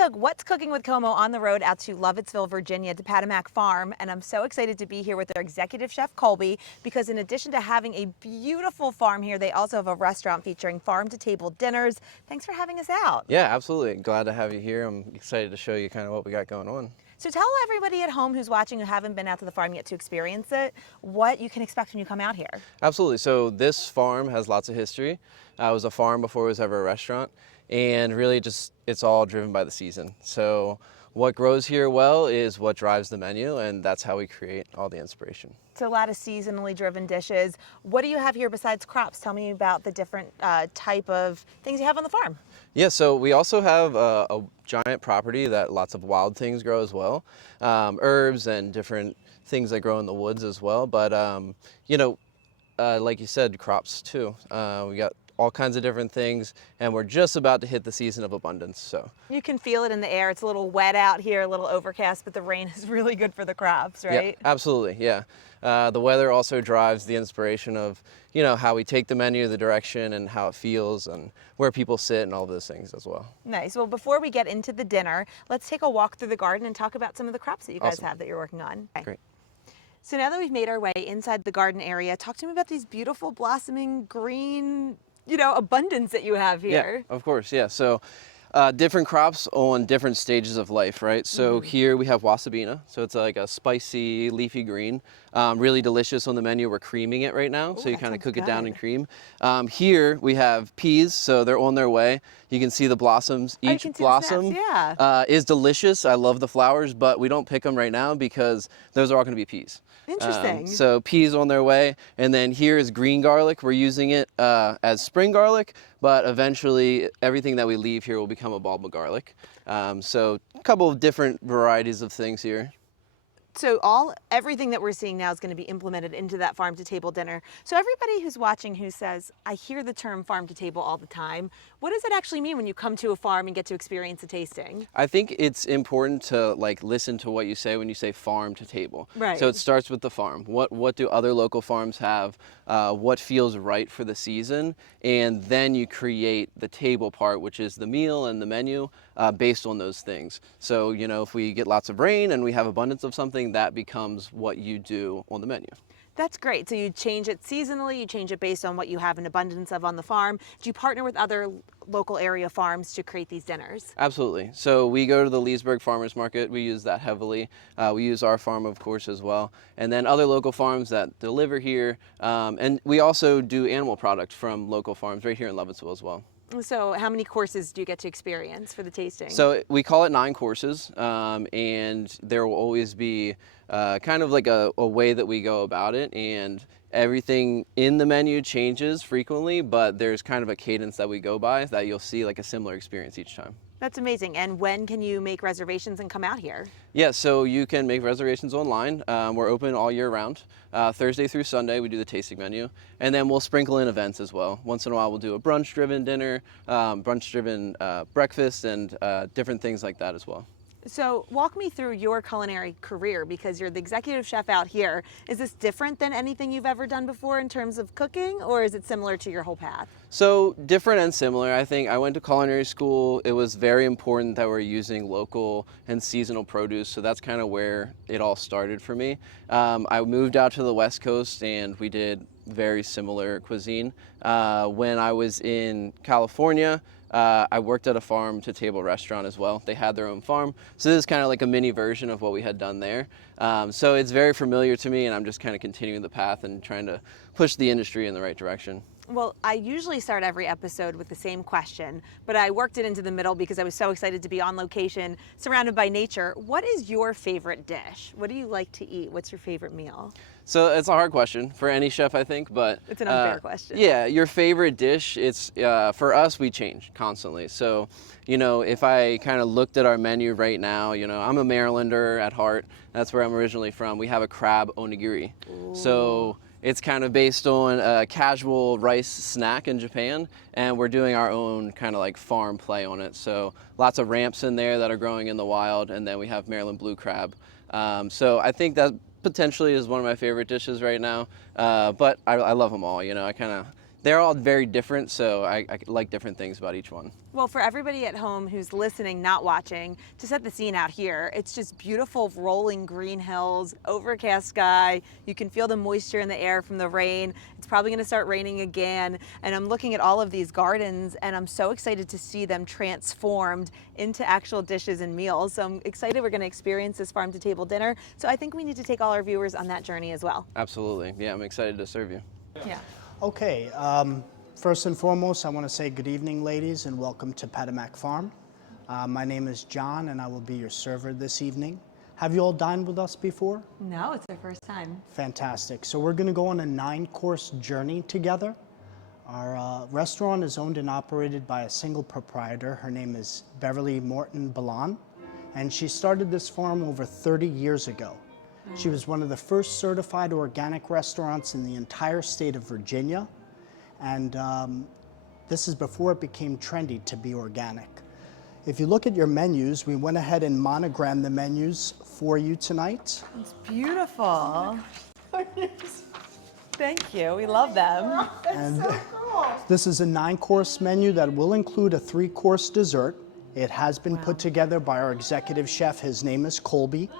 took What's Cooking with Como on the road out to Lovettsville, Virginia to Patowmack Farm, and I'm so excited to be here with their executive chef Colby because in addition to having a beautiful farm here, they also have a restaurant featuring farm-to-table dinners. Thanks for having us out. Yeah, absolutely. Glad to have you here. I'm excited to show you kind of what we got going on. So tell everybody at home who's watching who haven't been out to the farm yet to experience it, what you can expect when you come out here. Absolutely. So this farm has lots of history. It was a farm before it was ever a restaurant, and really just it's all driven by the season. So what grows here well is what drives the menu, and that's how we create all the inspiration. It's a lot of seasonally driven dishes. What do you have here besides crops? Tell me about the different type of things you have on the farm. Yeah, so we also have a giant property that lots of wild things grow as well, herbs and different things that grow in the woods as well. But like you said, crops too. We got all kinds of different things, and we're just about to hit the season of abundance. So you can feel it in the air. It's a little wet out here, a little overcast, but the rain is really good for the crops, right? Yeah, absolutely, yeah. The weather also drives the inspiration of, how we take the menu, the direction, and how it feels, and where people sit, and all those things as well. Nice. Well, before we get into the dinner, let's take a walk through the garden and talk about some of the crops that you guys Awesome. have that you're working on. Okay. Great. So now that we've made our way inside the garden area, talk to me about these beautiful blossoming green, abundance that you have here. Yeah, of course, yeah. So different crops on different stages of life, right? So here we have wasabina. So it's like a spicy, leafy green. Really delicious on the menu. We're creaming it right now. Ooh, so you that kind of sounds cook it down good. in cream. Here we have peas. So they're on their way. You can see the blossoms. Oh, you Each can see the blossom snaps, yeah. is delicious. I love the flowers, but we don't pick them right now because those are all going to be peas. Interesting. So peas on their way, and then here is green garlic. We're using it as spring garlic, but eventually everything that we leave here will become a bulb of garlic. So a couple of different varieties of things here. So everything that we're seeing now is going to be implemented into that farm to table dinner. So everybody who's watching who says, I hear the term farm to table all the time, what does it actually mean when you come to a farm and get to experience a tasting? I think it's important to listen to what you say when you say farm to table. Right. So it starts with the farm. What do other local farms have? What feels right for the season? And then you create the table part, which is the meal and the menu based on those things. So, if we get lots of rain and we have abundance of something, that becomes what you do on the menu. That's great. So you change it seasonally, you change it based on what you have an abundance of on the farm. Do you partner with other local area farms to create these dinners? Absolutely. So we go to the Leesburg Farmers Market. We use that heavily. We use our farm, of course, as well. And then other local farms that deliver here. And we also do animal product from local farms right here in Lovettsville as well. So how many courses do you get to experience for the tasting? So we call it 9 courses, and there will always be kind of like a way that we go about it, and everything in the menu changes frequently, but there's kind of a cadence that we go by that you'll see like a similar experience each time. That's amazing. And when can you make reservations and come out here? Yeah, so you can make reservations online. We're open all year round. Thursday through Sunday, we do the tasting menu. And then we'll sprinkle in events as well. Once in a while, we'll do a brunch-driven dinner, brunch-driven breakfast, and different things like that as well. So walk me through your culinary career because you're the executive chef out here. Is this different than anything you've ever done before in terms of cooking, or is it similar to your whole path? So different and similar. I think I went to culinary school. It was very important that we're using local and seasonal produce. So that's kind of where it all started for me. I moved out to the West Coast and we did very similar cuisine. When I was in California, I worked at a farm to table restaurant as well. They had their own farm. So this is kind of like a mini version of what we had done there. So it's very familiar to me, and I'm just kind of continuing the path and trying to push the industry in the right direction. Well, I usually start every episode with the same question, but I worked it into the middle because I was so excited to be on location, surrounded by nature. What is your favorite dish? What do you like to eat? What's your favorite meal? So it's a hard question for any chef, I think, but it's an unfair question. Yeah, your favorite dish, it's for us, we change constantly. So, if I kind of looked at our menu right now, I'm a Marylander at heart. That's where I'm originally from. We have a crab onigiri. Ooh. So it's kind of based on a casual rice snack in Japan, and we're doing our own kind of like farm play on it. So lots of ramps in there that are growing in the wild, and then we have Maryland blue crab. So I think that potentially is one of my favorite dishes right now, but I love them all. I kind of they're all very different, so I like different things about each one. Well, for everybody at home who's listening, not watching, to set the scene out here, it's just beautiful rolling green hills, overcast sky. You can feel the moisture in the air from the rain. It's probably going to start raining again. And I'm looking at all of these gardens, and I'm so excited to see them transformed into actual dishes and meals. So I'm excited we're going to experience this farm to table dinner. So I think we need to take all our viewers on that journey as well. Absolutely. Yeah, I'm excited to serve you. Yeah. Okay, first and foremost, I want to say good evening, ladies, and welcome to Patowmack Farm. My name is John, and I will be your server this evening. Have you all dined with us before? No, it's our first time. Fantastic. So we're going to go on a 9-course journey together. Our restaurant is owned and operated by a single proprietor. Her name is Beverly Morton Billand, and she started this farm over 30 years ago. She was one of the first certified organic restaurants in the entire state of Virginia. And this is before it became trendy to be organic. If you look at your menus, we went ahead and monogrammed the menus for you tonight. It's beautiful. Thank you. We love them. And this is a 9-course menu that will include a 3-course dessert. It has been put together by our executive chef. His name is Colby.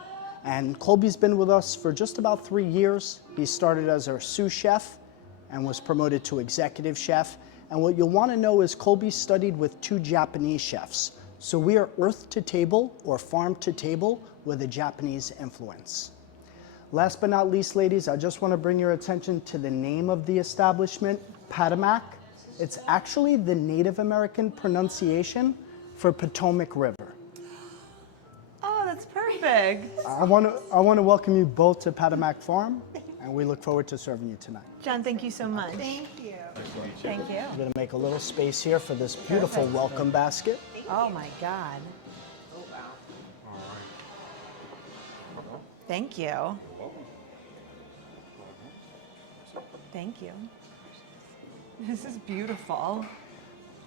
And Colby's been with us for just about 3 years. He started as our sous chef and was promoted to executive chef. And what you'll want to know is Colby studied with 2 Japanese chefs. So we are earth to table or farm to table with a Japanese influence. Last but not least, ladies, I just want to bring your attention to the name of the establishment, Padmak. It's actually the Native American pronunciation for Potomac River. That's perfect. I want to welcome you both to Patowmack Farm, and we look forward to serving you tonight. John, thank you so much. Thank you. Thank you. I'm going to make a little space here for this beautiful welcome basket. Oh my God. Thank you. Thank you. This is beautiful.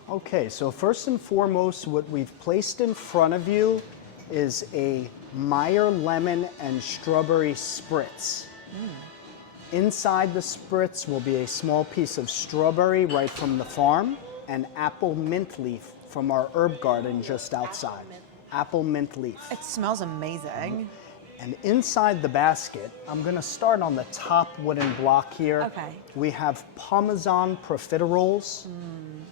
Okay, so first and foremost, what we've placed in front of you is a Meyer lemon and strawberry spritz. Inside the spritz will be a small piece of strawberry right from the farm and apple mint leaf from our herb garden just outside. Apple mint leaf. It smells amazing. And inside the basket, I'm going to start on the top wooden block here. Okay. We have Parmesan profiteroles,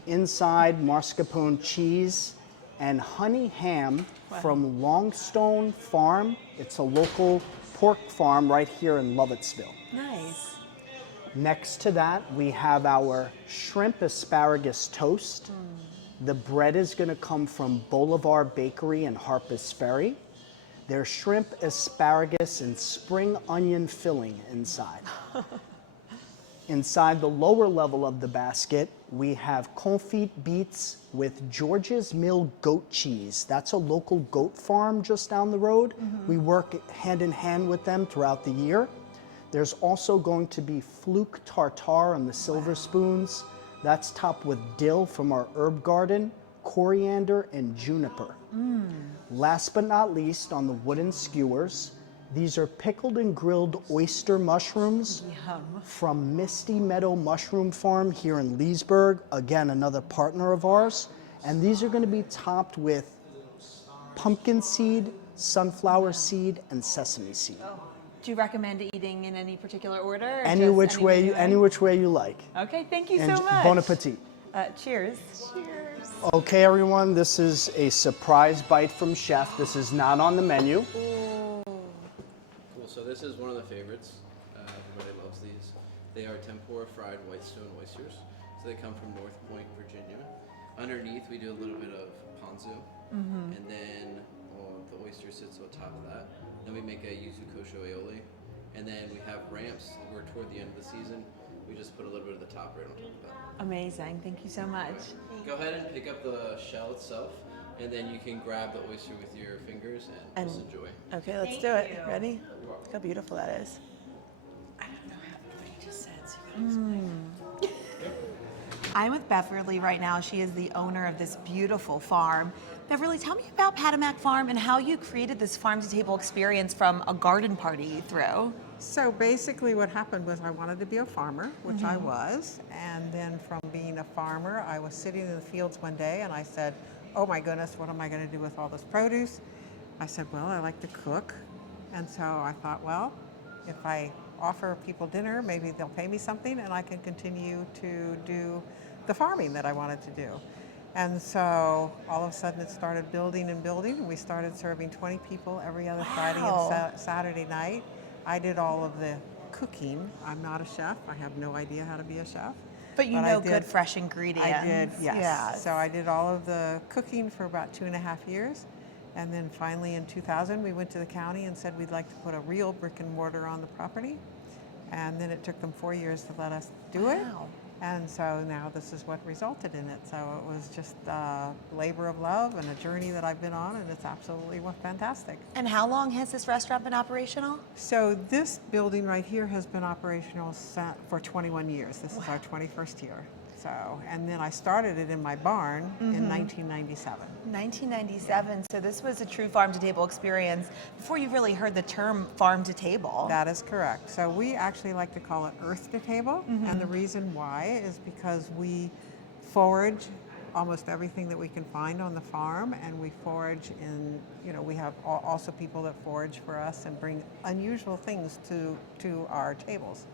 inside mascarpone cheese, and honey ham from Longstone Farm. It's a local pork farm right here in Lovettsville. Nice. Next to that, we have our shrimp asparagus toast. The bread is going to come from Boulevard Bakery in Harpers Ferry. There's shrimp, asparagus, and spring onion filling inside. Inside the lower level of the basket, we have confit beets with George's Mill goat cheese. That's a local goat farm just down the road. We work hand in hand with them throughout the year. There's also going to be fluke tartare on the silver spoons. That's topped with dill from our herb garden, coriander, and juniper. Last but not least, on the wooden skewers, these are pickled and grilled oyster mushrooms from Misty Meadow Mushroom Farm here in Leesburg. Again, another partner of ours. And these are going to be topped with pumpkin seed, sunflower seed, and sesame seed. Do you recommend eating in any particular order? Or Any just which way you like. Okay, thank you And so much. bon appetit. Cheers. Cheers. Okay, everyone, this is a surprise bite from Chef. This is not on the menu. Cool, so this is one of the favorites. Everybody loves these. They are tempura fried whitestone oysters. So they come from North Point, Virginia. Underneath, we do a little bit of ponzu. And then the oyster sits on top of that. Then we make a yuzu kosho aioli. And then we have ramps. We're toward the end of the season. We just put a little bit of the top right on top of that. Amazing. Thank you so much. Go ahead and pick up the shell itself, and then you can grab the oyster with your fingers and just enjoy. Okay, let's do it. Ready? Look how beautiful that is. I don't know what he just said, so you gotta explain. I'm with Beverly right now. She is the owner of this beautiful farm. Beverly, tell me about Patowmack Farm and how you created this farm-to-table experience from a garden party you threw. So basically what happened was I wanted to be a farmer, which I was, and then from being a farmer, I was sitting in the fields one day and I said, oh my goodness, what am I going to do with all this produce? I said, well, I like to cook, and so I thought, well, if I offer people dinner, maybe they'll pay me something and I can continue to do the farming that I wanted to do. And so all of a sudden it started building and building, and we started serving 20 people every other Friday and Saturday night. I did all of the cooking. I'm not a chef. I have no idea how to be a chef. But you know good fresh ingredients. I did, yes. Yeah. So I did all of the cooking for about 2.5 years. And then finally in 2000, we went to the county and said we'd like to put a real brick and mortar on the property. And then it took them 4 years to let us do it. And so now this is what resulted in it. So it was just a labor of love and a journey that I've been on, and it's absolutely fantastic. And how long has this restaurant been operational? So this building right here has been operational for 21 years. This is our 21st year. So, and then I started it in my barn in 1997. 1997, so this was a true farm-to-table experience before you really heard the term farm-to-table. That is correct. So we actually like to call it earth-to-table, and the reason why is because we forage almost everything that we can find on the farm, and we forage in, you know, we have also people that forage for us and bring unusual things to our tables.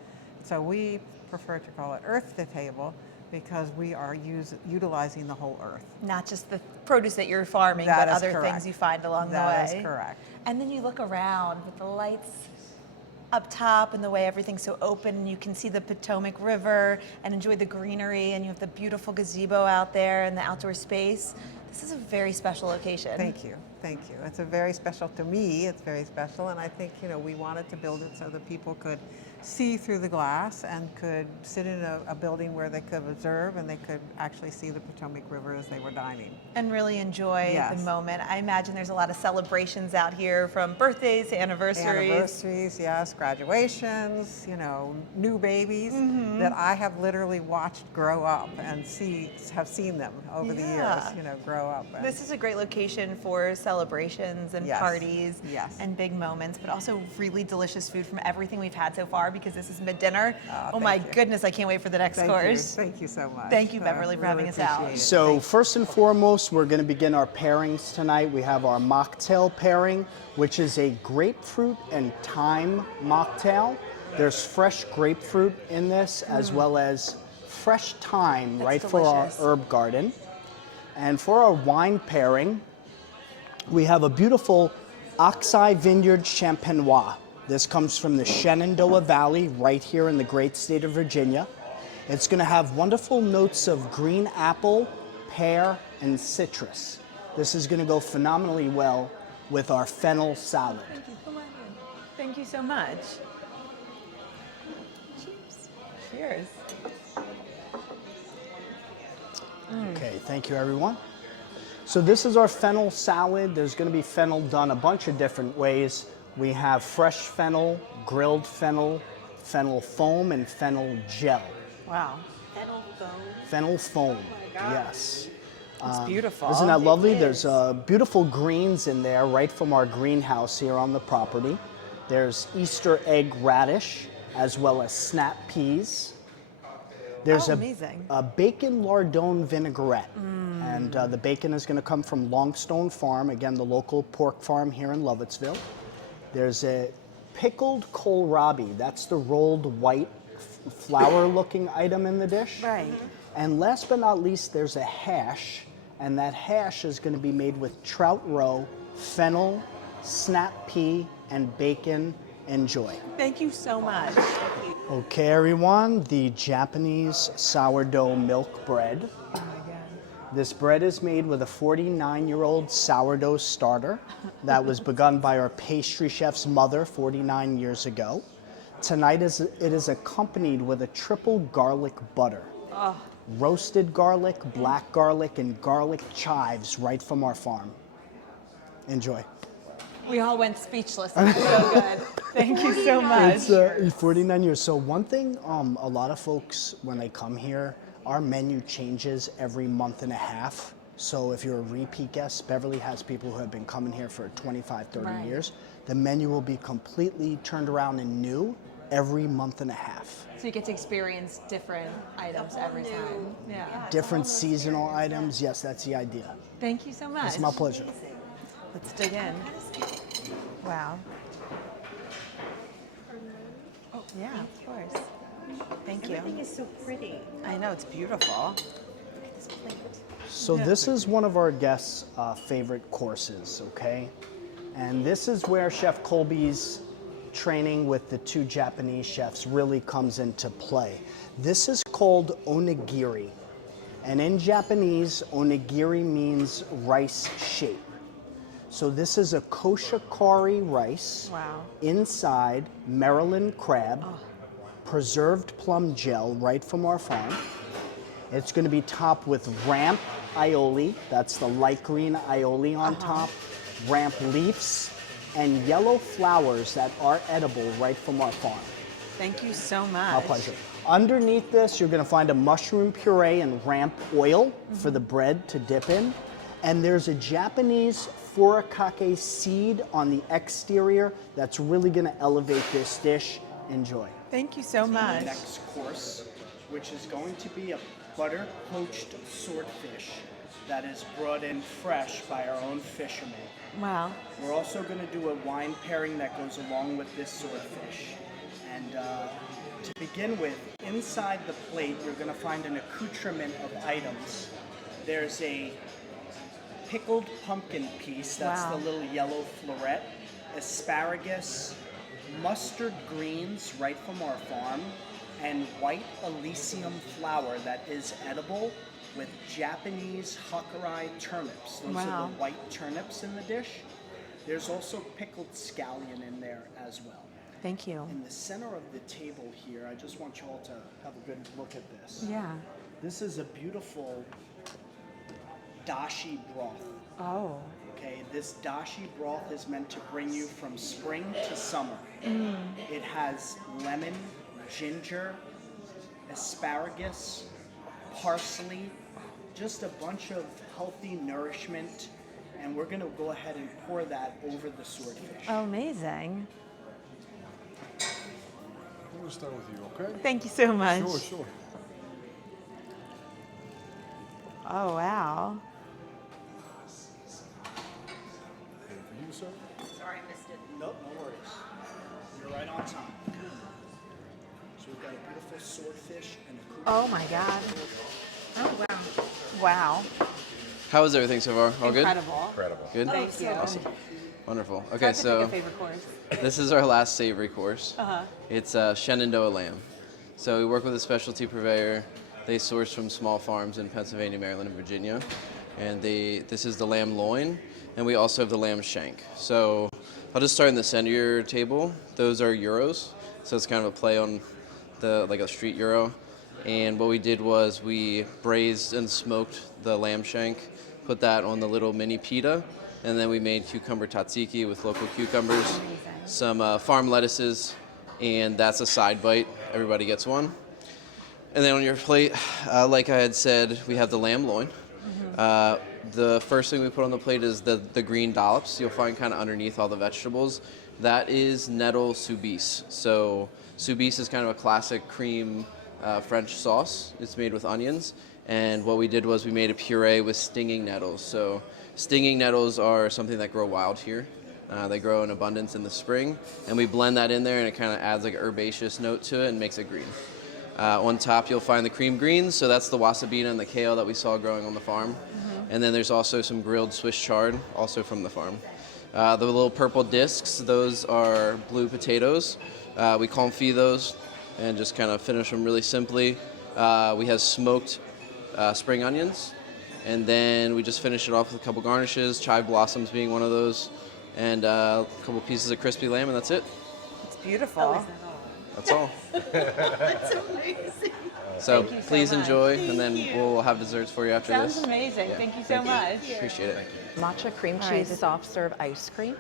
So we prefer to call it earth-to-table, because we are utilizing the whole earth. Not just the produce that you're farming, That but is other correct. things you find along the way. That is correct. And then you look around with the lights up top and the way everything's so open. You can see the Potomac River and enjoy the greenery, and you have the beautiful gazebo out there and the outdoor space. This is a very special location. Thank you. Thank you. It's a very special, to me, it's very special, and I think, you know, we wanted to build it so that people could see through the glass and could sit in a building where they could observe and they could actually see the Potomac River as they were dining. And really enjoy Yes. the moment. I imagine there's a lot of celebrations out here, from birthdays to anniversaries. Anniversaries, yes, graduations, you know, new babies that I have literally watched grow up and have seen them over the years, you know, grow up. And This is a great location for celebrations and Yes. parties Yes. and big moments, but also really delicious food from everything we've had so far, because this is mid-dinner. Oh my thank you. goodness, I can't wait for the next Thank you. course. Thank you so much. Thank you, Beverly, for having us out. appreciate it. So first and foremost, we're going to begin our pairings tonight. We have our mocktail pairing, which is a grapefruit and thyme mocktail. There's fresh grapefruit in this, as well as fresh thyme, right for our delicious. herb garden. And for our wine pairing, we have a beautiful Oxeye Vineyard Champenois. This comes from the Shenandoah Valley right here in the great state of Virginia. It's going to have wonderful notes of green apple, pear, and citrus. This is going to go phenomenally well with our fennel salad. Thank you so much. Cheers. Okay, thank you everyone. So this is our fennel salad. There's going to be fennel done a bunch of different ways. We have fresh fennel, grilled fennel, fennel foam, and fennel gel. Wow. Fennel foam, yes. It's beautiful. Isn't that lovely? There's beautiful greens in there right from our greenhouse here on the property. There's Easter egg radish, as well as snap peas. There's amazing. a bacon lardone vinaigrette. And the bacon is going to come from Longstone Farm, again, the local pork farm here in Lovettsville. There's a pickled kohlrabi. That's the rolled white flour-looking item in the dish. Right. And last but not least, there's a hash, and that hash is going to be made with trout roe, fennel, snap pea, and bacon. Enjoy. Thank you so much. Okay, everyone, the Japanese sourdough milk bread. Oh my God. This bread is made with a 49-year-old sourdough starter that was begun by our pastry chef's mother 49 years ago. Tonight it is accompanied with a triple garlic butter. Roasted garlic, black garlic, and garlic chives right from our farm. Enjoy. We all went speechless. It was so good. Thank you so much. It's 49 years. So one thing, a lot of folks, when they come here, our menu changes every month and a half. So if you're a repeat guest, Beverly has people who have been coming here for 25, 30 years. The menu will be completely turned around and new every month and a half. So you get to experience different items every time. Yeah. Different seasonal items, yes, that's the idea. Thank you so much. It's my pleasure. Let's dig in. Wow. Oh, yeah, of course. Thank you. Everything is so pretty. I know, it's beautiful. So this is one of our guests' favorite courses, okay? And this is where Chef Colby's training with the two Japanese chefs really comes into play. This is called onigiri. And in Japanese, onigiri means rice shape. So this is a koshikari rice. Wow. Inside Maryland crab, preserved plum gel right from our farm. It's going to be topped with ramp aioli, that's the light green aioli on top, ramp leaves, and yellow flowers that are edible right from our farm. Thank you so much. My pleasure. Underneath this, you're going to find a mushroom puree and ramp oil for the bread to dip in. And there's a Japanese furikake seed on the exterior that's really going to elevate this dish. Enjoy. Thank you so much. Next course, which is going to be a butter poached swordfish that is brought in fresh by our own fishermen. Wow. We're also going to do a wine pairing that goes along with this swordfish. And to begin with, inside the plate, you're going to find an accoutrement of items. There's a pickled pumpkin piece, that's Wow. the little yellow floret, asparagus, mustard greens right from our farm, and white Elysium flower that is edible with Japanese Hakurei turnips. Those are Wow. the white turnips in the dish. There's also pickled scallion in there as well. Thank you. In the center of the table here, I just want you all to have a good look at this. Yeah. This is a beautiful dashi broth. Oh. Okay, this dashi broth is meant to bring you from spring to summer. It has lemon, ginger, asparagus, parsley, just a bunch of healthy nourishment, and we're going to go ahead and pour that over the swordfish. Oh, amazing. I'm gonna start with you, okay? Thank you so much. Sure, sure. Oh, wow. And for you, sir? Nope, no worries. You're right on time. So we've got a beautiful swordfish and a Oh, my God. Oh, wow. Wow. How is everything so far? All good? Incredible. Incredible. Good? Thank you. Awesome. Wonderful. Hard Okay, to pick so a favorite course. this is our last savory course. Uh-huh. It's Shenandoah lamb. So we work with a specialty purveyor. They source from small farms in Pennsylvania, Maryland, and Virginia. And this is the lamb loin, and we also have the lamb shank. So I'll just start in the center of your table. Those are gyros. So it's kind of a play on like a street gyro. And what we did was we braised and smoked the lamb shank, put that on the little mini pita, and then we made cucumber tzatziki with local cucumbers, some farm lettuces, and that's a side bite. Everybody gets one. And then on your plate, like I had said, we have the lamb loin. The first thing we put on the plate is the green dollops. You'll find kind of underneath all the vegetables. That is nettle soubise. So soubise is kind of a classic cream French sauce. It's made with onions. And what we did was we made a puree with stinging nettles. So stinging nettles are something that grow wild here. They grow in abundance in the spring. And we blend that in there, and it kind of adds like an herbaceous note to it and makes it green. On top, you'll find the cream greens. So that's the wasabina and the kale that we saw growing on the farm. And then there's also some grilled Swiss chard, also from the farm. The little purple discs, those are blue potatoes. We confit those and just kind of finish them really simply. We have smoked spring onions, and then we just finish it off with a couple garnishes, chive blossoms being one of those, and a couple pieces of crispy lamb, and that's it. It's beautiful. That's all. That's amazing. So Thank you so please much. enjoy, and then we'll have desserts for you after Sounds this. amazing. Thank you so much. Appreciate it. Matcha cream All right. cheese soft serve ice cream,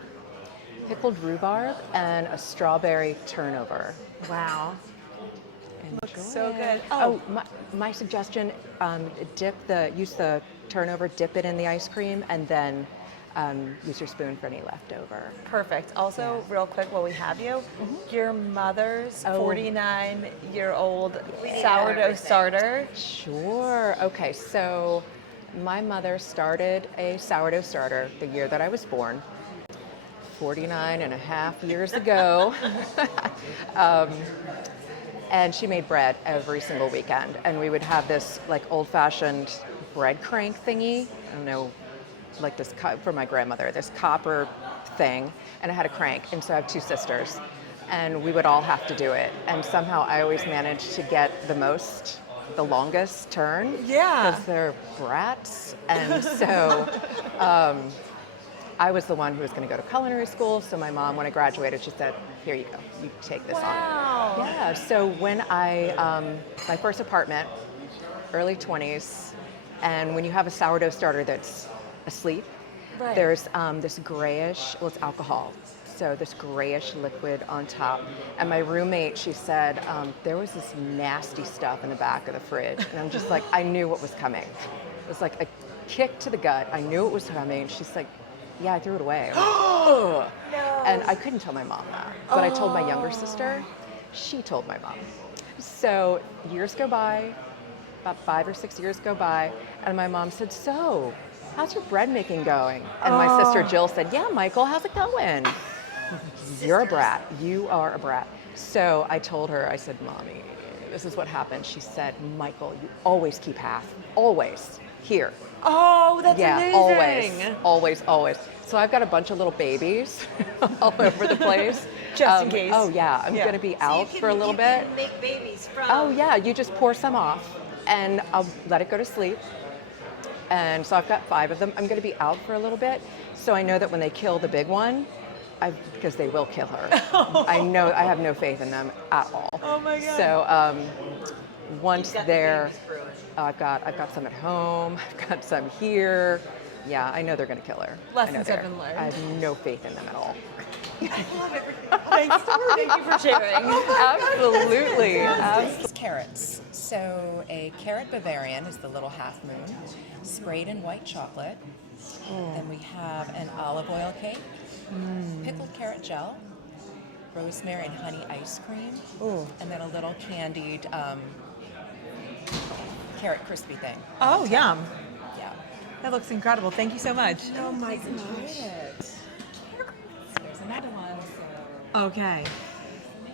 pickled rhubarb, and a strawberry turnover. Wow. Enjoy so it. good. Oh, my suggestion: use the turnover, dip it in the ice cream, and then Use your spoon for any leftover. Perfect. Also, real quick while we have you, your mother's Oh. 49-year-old sourdough starter. Sure. Okay, so my mother started a sourdough starter the year that I was born, 49 and a half years ago. And she made bread every single weekend. And we would have this like old-fashioned bread crank thingy. I don't know, like this for my grandmother, this copper thing. And it had a crank. And so I have two sisters. And we would all have to do it. And somehow I always managed to get the longest turn. Yeah. Because they're brats. And so I was the one who was going to go to culinary school. So my mom, when I graduated, she said, here you go, you take this Wow. on. Yeah, so when my first apartment, early 20s, and when you have a sourdough starter that's asleep, Right. there's this grayish, well, it's alcohol, so this grayish liquid on top. And my roommate, she said, there was this nasty stuff in the back of the fridge. And I'm just like, I knew what was coming. It was like a kick to the gut. I knew it was coming. She's like, yeah, I threw it away. I'm like, oh. And I couldn't tell my mom that. But I told my younger sister. She told my mom. So years go by, about 5 or 6 years go by, and my mom said, so, how's your bread making going? And my sister Jill said, yeah, Mykel, how's it going? You're a brat. You are a brat. So I told her, I said, Mommy, this is what happened. She said, Mykel, you always keep half. Always. Here. Oh, that's amazing. Always. So I've got a bunch of little babies all over the place. Just in case. Oh yeah, I'm gonna be out for a little bit. You can make babies from. Oh yeah, you just pour some off and I'll let it go to sleep. And so I've got 5 of them. I'm gonna be out for a little bit. So I know that when they kill the big one, because they will kill her. I know, I have no faith in them at all. Oh my God. So once they're, I've got some at home, I've got some here. Yeah, I know they're going to kill her. Lessons have been learned. I have no faith in them at all. Thank you for sharing. Absolutely. It's carrots. So a carrot Bavarian is the little half moon, sprayed in white chocolate. Then we have an olive oil cake, pickled carrot gel, rosemary and honey ice cream, and then a little candied carrot crispy thing. Oh, yum. Yeah. That looks incredible. Thank you so much. Oh my gosh. There's another one. So. Okay.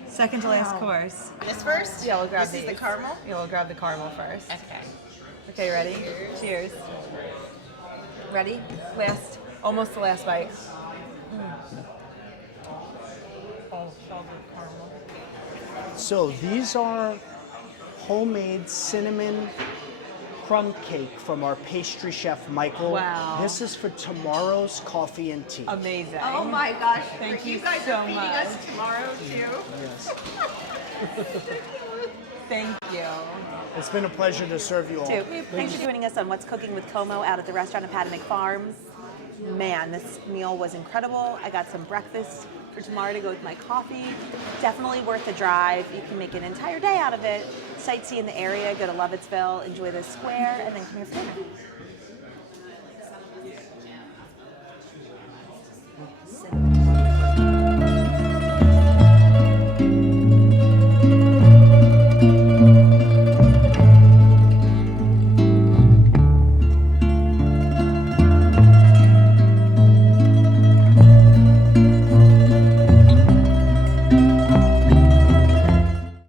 Second to last course. This first? Yeah, we'll grab This is these. the caramel? Yeah, we'll grab the caramel first. Okay. Okay, ready? Cheers. Ready? Last, almost the last bite. Oh, salted caramel. So these are homemade cinnamon crumb cake from our pastry chef, Mykel. Wow. This is for tomorrow's coffee and tea. Amazing. Oh my gosh. Thank you you guys so are feeding much. us tomorrow too. Yes. Thank you. It's been a pleasure to serve you all. Thanks for joining us on What's Cooking with Como out at the restaurant at Patowmack Farm. Man, this meal was incredible. I got some breakfast for tomorrow to go with my coffee. Definitely worth the drive. You can make an entire day out of it. Sightsee in the area, go to Lovettsville, enjoy the square, and then come here for dinner.